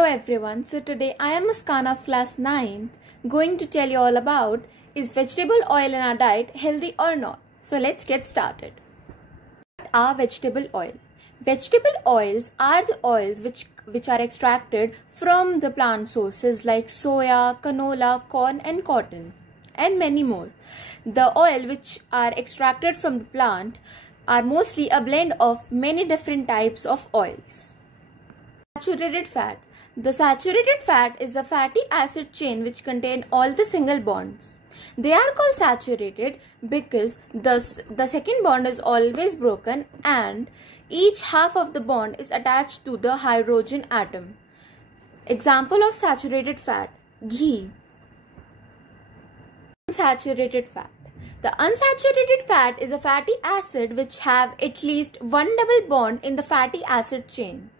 Hello everyone, so today I am Muskana of class 9th going to tell you all about is vegetable oil in our diet healthy or not. So let's get started. What are vegetable oil? Vegetable oils are the oils which are extracted from the plant sources like soya, canola, corn and cotton and many more. The oil which are extracted from the plant are mostly a blend of many different types of oils. Saturated fat. The saturated fat is a fatty acid chain which contain all the single bonds. They are called saturated because the second bond is always broken and each half of the bond is attached to the hydrogen atom. Example of saturated fat: ghee. Unsaturated fat. The unsaturated fat is a fatty acid which have at least one double bond in the fatty acid chain.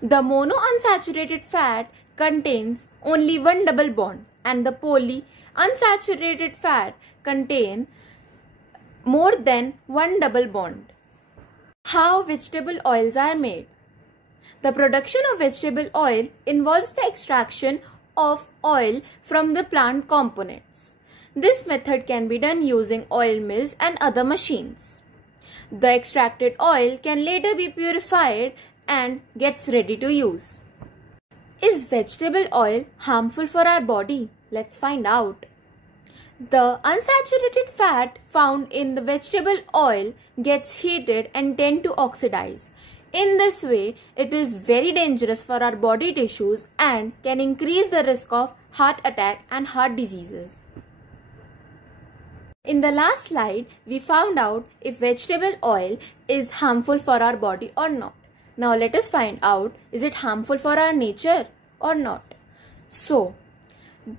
The monounsaturated fat contains only one double bond and the polyunsaturated fat contain more than one double bond. How vegetable oils are made? The production of vegetable oil involves the extraction of oil from the plant components. This method can be done using oil mills and other machines. The extracted oil can later be purified and gets ready to use. Is vegetable oil harmful for our body? Let's find out. The unsaturated fat found in the vegetable oil gets heated and tend to oxidize. In this way, it is very dangerous for our body tissues and can increase the risk of heart attack and heart diseases. In the last slide, we found out if vegetable oil is harmful for our body or not. Now let us find out, is it harmful for our nature or not? So,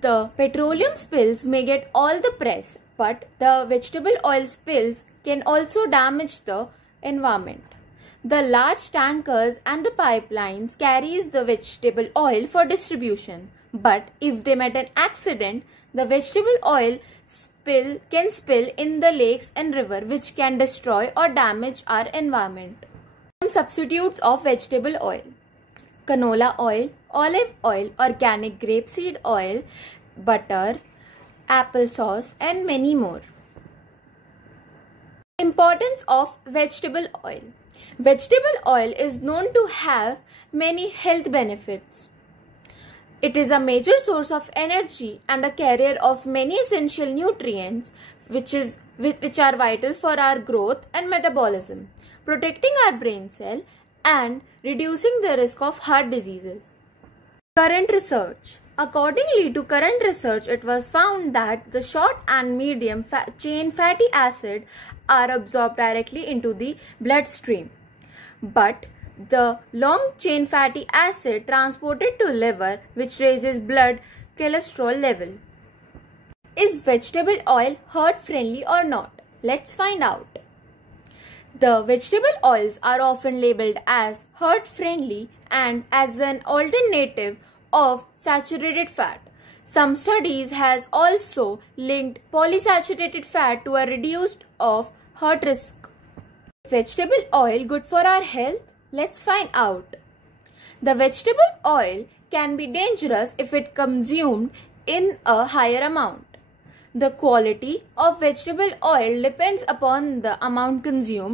the petroleum spills may get all the press, but the vegetable oil spills can also damage the environment. The large tankers and the pipelines carries the vegetable oil for distribution, but if they met an accident, the vegetable oil can spill in the lakes and river, which can destroy or damage our environment. Substitutes of vegetable oil: canola oil, olive oil, organic grapeseed oil, butter, applesauce and many more. Importance of vegetable oil. Vegetable oil is known to have many health benefits. It is a major source of energy and a carrier of many essential nutrients which are vital for our growth and metabolism, protecting our brain cell and reducing the risk of heart diseases. Current research. Accordingly to current research, it was found that the short and medium chain fatty acid are absorbed directly into the bloodstream, but the long chain fatty acid transported to liver, which raises blood cholesterol level. Is vegetable oil heart friendly or not? Let's find out. The vegetable oils are often labeled as heart friendly and as an alternative of saturated fat. Some studies has also linked polysaturated fat to a reduced of heart risk. Vegetable oil good for our health? Let's find out. The vegetable oil can be dangerous if it consumed in a higher amount. The quality of vegetable oil depends upon the amount consumed